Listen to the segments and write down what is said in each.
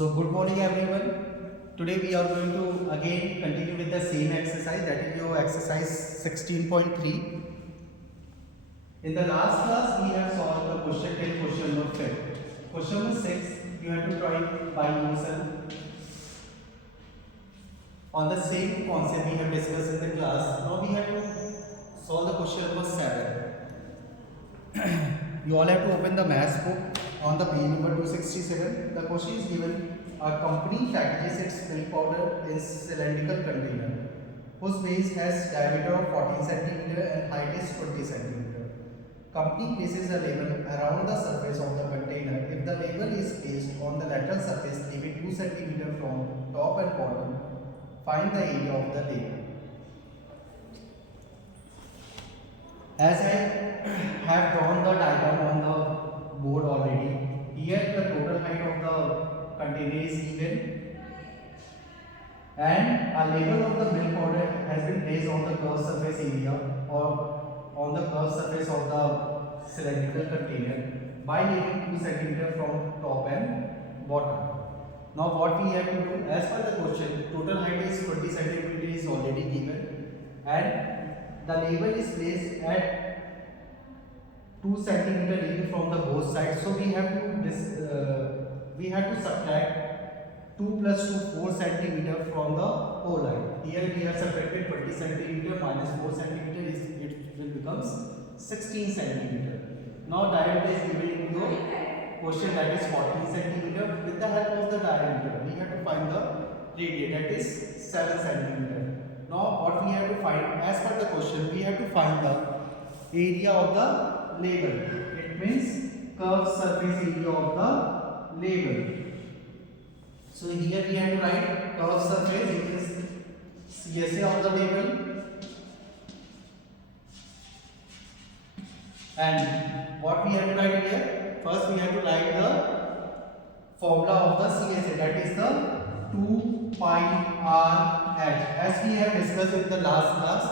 So good morning everyone. Today we are going to again continue with the same exercise, that is your exercise 16.3. In the last class we have solved the question till question number 5. Question number 6 you have to try by yourself. On the same concept we have discussed in the class, now we have to solve the question number 7. You all have to open the maths book on the page number 267. The question is given: a company packages its milk powder in cylindrical container whose base has diameter of 14 cm and height is 20 cm. Company places a label around the surface of the container. If the label is placed on the lateral surface leaving 2 cm from top and bottom, find the area of the label. As I have drawn the diagram on the board already, here the total height of the container is given and a label of the milk powder has been placed on the curved surface area or on the curved surface of the cylindrical container by leaving 2 cm from top and bottom. Now what we have to do, as per the question, total height is 20 cm is already given and the label is placed at 2 cm leaving from the both sides. So we have to subtract 2 plus 2 4 cm from the whole height. Here we have subtracted 20 cm minus 4 cm it will becomes 16 cm. Now diameter is given in your question, that is 14 cm. With the help of the diameter we have to find the radius, that is 7 cm. Now what we have to find, as per the question, we have to find the area of the label. It means curved surface area of the label. So here we have to write curved surface, it is CSA of the label, and what we have to write here, first we have to write the formula of the CSA, that is the 2 pi r h, as we have discussed in the last class.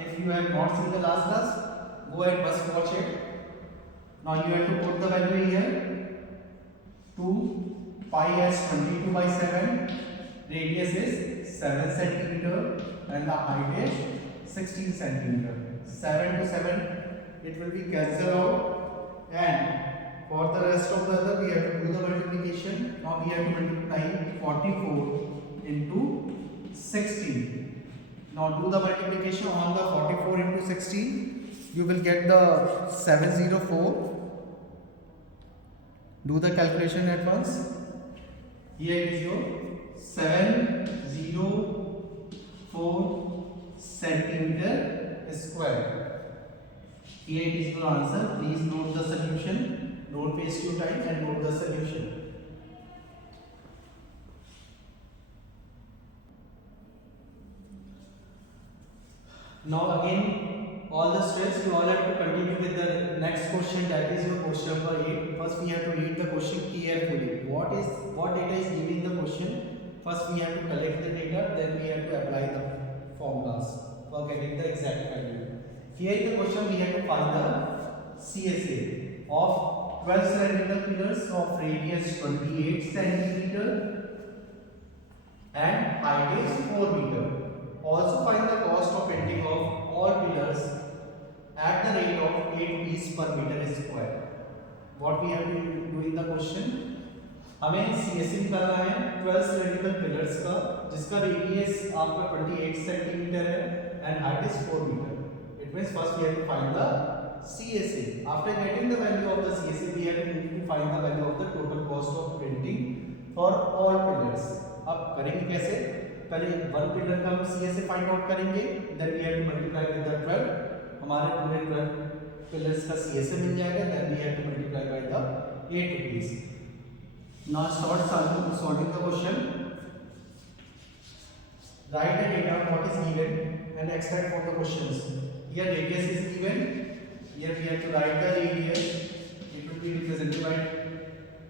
If you have not seen the last class, go ahead, must watch it. Now you have to put the value here. 2 pi s 22 by 7, radius is 7 cm and the height is 16 cm. 7 to 7 it will be cancelled out, and for the rest of the other we have to do the multiplication. Now we have to multiply 44 into 16. Now do the multiplication on the 44 into 16. You will get the 704. Do the calculation at once. Here is your 704 centimeter square. Here is your answer. Please note the solution. Don't waste your time and note the solution. Now again, all the stress, you all have to continue with the next question, that is your question number 8. First we have to read the question carefully. What data is given in the question? First we have to collect the data, then we have to apply the formulas for getting the exact value. Here in the question we have to find the CSA of 12 cylindrical pillars of radius 28 cm and height is 4 meter. Also find the cost of painting of all pillars at the rate of 8 rupees per meter square. What we have to do in the question, हमें CSA निकालना है 12 cylindrical pillars का, जिसका radius आपका 28 centimetre है and height is 4 meter. It means first we have to find the CSA. After getting the value of the CSA, we have to find the value of the total cost of painting for all pillars. अब करेंगे कैसे? पहले one pillar का हम CSA find out करेंगे, then we have to multiply with the 12. हमारे पूरे 12 pillars का CSA मिल जाएगा, then we have to multiply by the 8 rupees. Now start solving the question. Write the data what is given and extract for the questions. Here radius is given. Here we have to write the radius. It will be represented by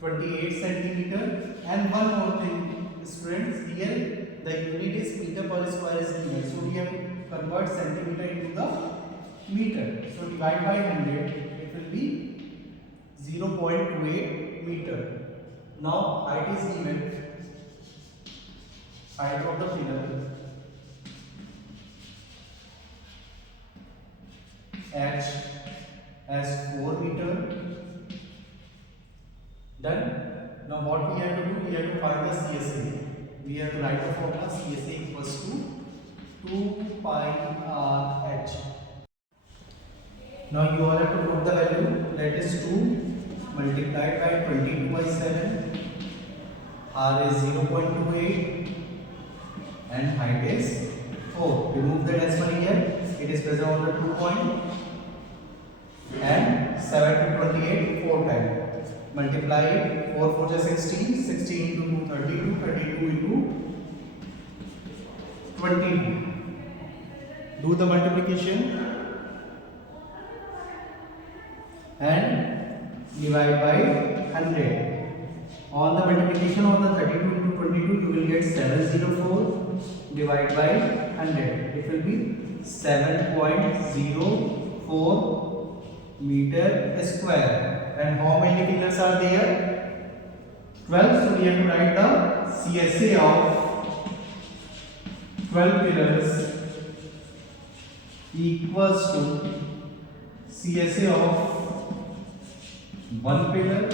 28 centimeter. And one more thing, students, here the unit is meter per square is given. So we have to convert centimeter into the meter. So divide by 100. It will be 0.28 meter. Now height is given. height of the pillar h as 4 meter. Done. Now what we have to do, we have to find the CSA. We have to write the formula CSA equals to 2 pi r h. Now you all have to put the value, that is 2 multiplied by 22 by 7, r is 0.28 and height is 4. Remove the decimal here, it is present on the 2 point, and 7 to 28 4 times. Multiply it, 4 4 is 16, 16 into 2 32, 32 into 22. Do the multiplication and divide by 100. On the multiplication of the 32 into 22, you will get 704. Divide by 100. It will be 7.04 meter square. And how many pillars are there? 12. So we have to write the CSA of 12 pillars equals to CSA of 1 pillar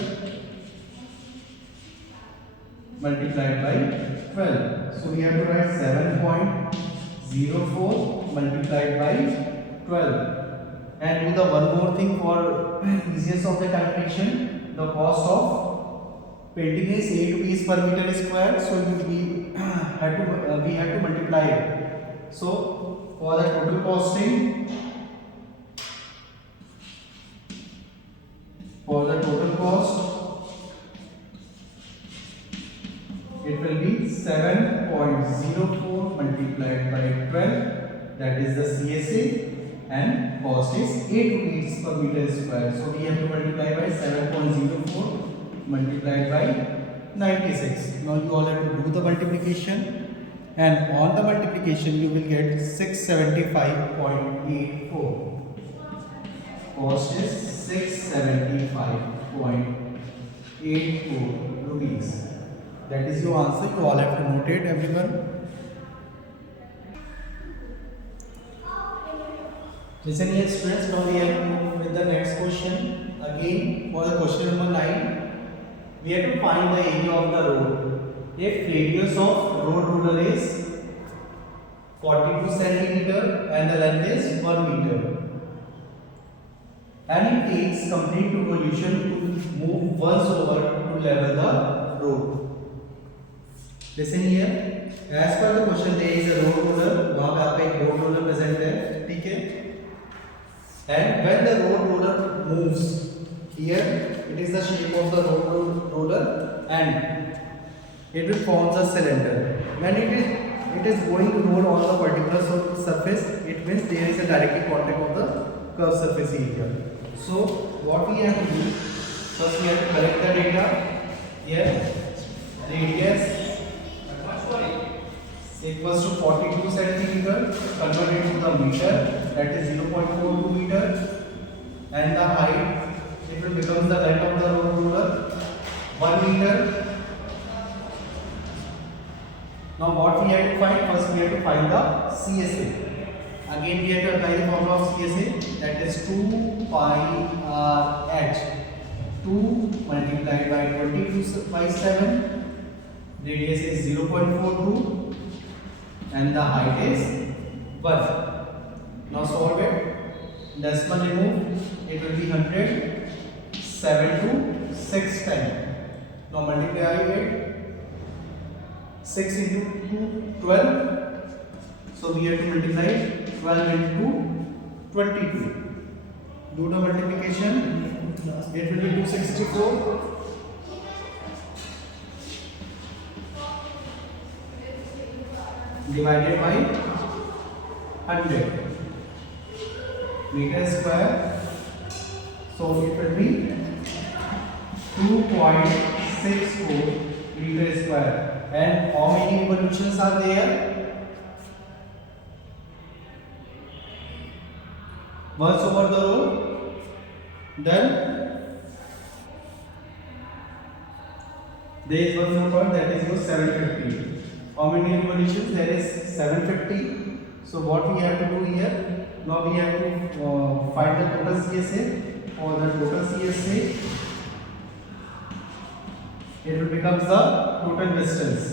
multiplied by 12. So we have to write 7.04 multiplied by 12. And do the one more thing for easiest of the calculation. The cost of painting is 8 rupees per meter square. So we have to multiply it. So for the total costing, for the total cost, it will be 7.04 multiplied by 12, that is the CSA, and cost is 8 rupees per meter square. So we have to multiply by 7.04 multiplied by 96. Now you all have to do the multiplication, and on the multiplication you will get 675.84. Cost is 675.84 rupees. That is your answer. You all have to note it, everyone. Listen here, students. Now we have to move with the next question. Again, for the question number 9, we have to find the area of the road. If radius of road ruler is 42 centimeter and the length is 1 meter, and it takes complete revolution to move once over to level the road. Listen here. As per the question, there is a road ruler. वहाँ पे आपका एक road ruler present है, ठीक है? And when the road ruler moves, here it is the shape of the road ruler, and it will form a cylinder. When it is going to roll on the particular surface, it means there is a direct contact of the curved surface area. So what we have to do, first we have to correct the data. Here radius equals to 42 centimeter, converted to the meter, that is 0.42 meter, and the height, it will become the length of the road ruler 1 meter. Now what we have to find? First we have to find the CSA. Again we have to apply the formula of CSA, that is 2 pi r h. 2 multiplied by 22 by 7, radius is 0.42 and the height is 1. Now solve it. Decimal remove, it will be 100. 7 to 6 times. Now multiply it. 6 into 2, 12. So we have to multiply 12 into 22. Do the multiplication. It will be 264. Divided by 100 meter square. So it will be 2.64 meter square. And how many revolutions are there? Once over the road. Then there is one more part, that is your 750. How many revolutions? There is 750. So what we have to do here? Now we have to find the total CSA. For the total CSA, it will become the total distance.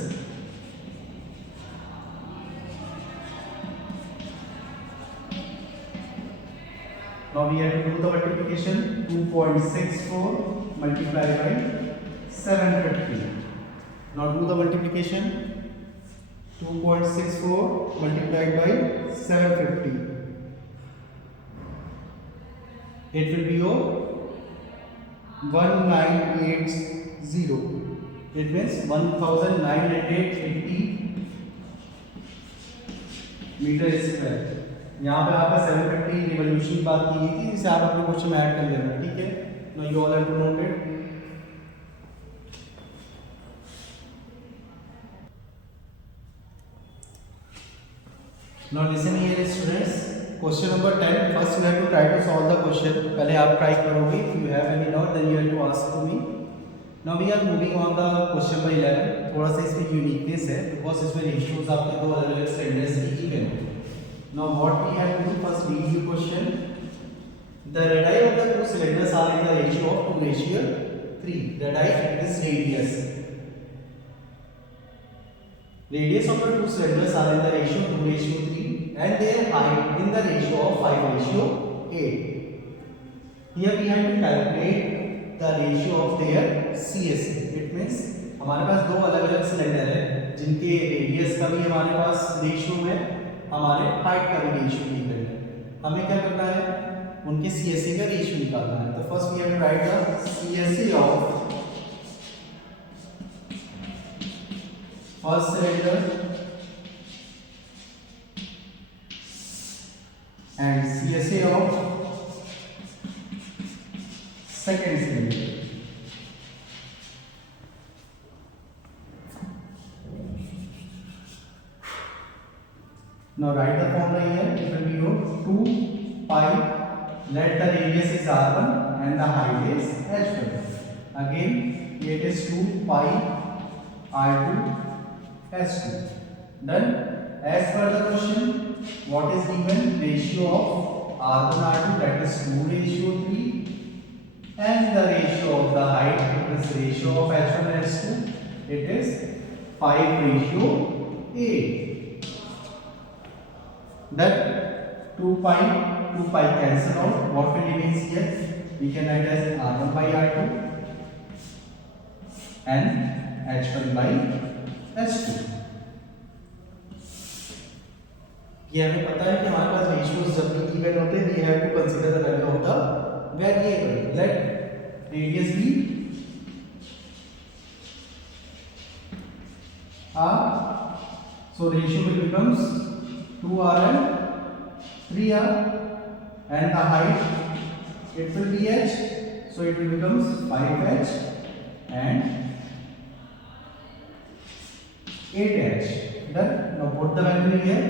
Now we have to do the multiplication. 2.64 multiplied by 750. Now do the multiplication. 2.64 multiplied by 750. It will be your 1980. It means 1980 metre square. यहाँ पे आपका 750 revolution की बात की थी, जिसे आप अपने क्वेश्चन में ऐड कर लेना. ठीक है. Now you all have to note it. Now listen here students. Question number 10. First you have to try to solve the question. पहले आप try करोगे. If you have any doubt then you have to ask to me. Now we are moving on the question number 11. थोड़ा सा इसमें uniqueness है because इसमें ratios आपके दो अलग अलग सिलेंडर्स की गिवन है. Now what we have to do, first read your question. The radii of the two cylinders are in the ratio of 2:3. Radii is radius. Radius of the two cylinders are in the ratio 2:3 and their height in the ratio of 5:8. Here we have to calculate the ratio of their CSA. It means हमारे पास दो अलग अलग cylinder है जिनके radius का भी हमारे पास ratio है, हमारे हाइट का भी रेशियो गिवन है. हमें क्या करना है? उनके CSA का रेशियो निकालना है. तो first we have to write the CSA of first cylinder and CSA of second cylinder. Now write the formula here. It will be your 2 pi. Let the radius is r1 and the height is h1. Again it is 2 pi r2 S2. Then, as per the question, what is given? Ratio of R1 R2, that is 2:3, and the ratio of the height, it is ratio of H1 S2, it is 5:8. Then 2 pi cancel out. What will remain here? We can write as R1 by R2 and H1 by H2. ये हमें पता है कि हमारे पास ratios जब भी even होते हैं, we have to consider the value of the variable. Let radius be r. So ratio will becomes 2r and 3r, and the height it will be h. So it will becomes 5h and 8h. Done. Now put the value here.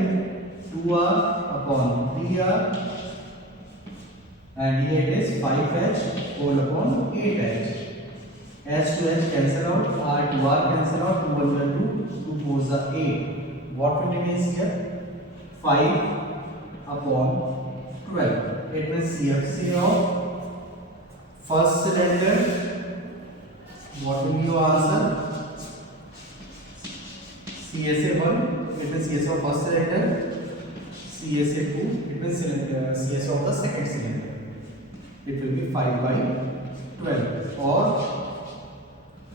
2r upon 3r and here it is 5h whole upon 8h. H to h cancel out, r to r cancel out, 2 1 2, 2 4 is 8. What will remain here? 5 upon 12. It means CFC of first cylinder. What will be your answer? CSA 1, it means CSA of first cylinder. CSA 2, it means CSA of the second cylinder. It will be 5 by 12 or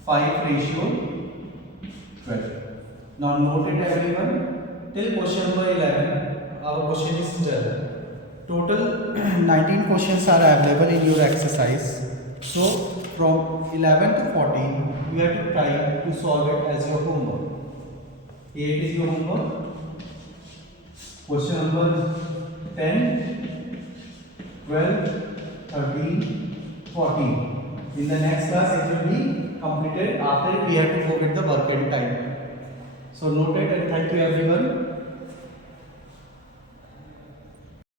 5:12. Now note it everyone. Till question number 11, our question is done. Total 19 questions are available in your exercise. So from 11 to 14, you have to try to solve it as your homework. Here is your homework. Question number 10, 12, 13, 14. In the next class, it will be completed. After it, we have to go with the work and time. So note it and thank you everyone.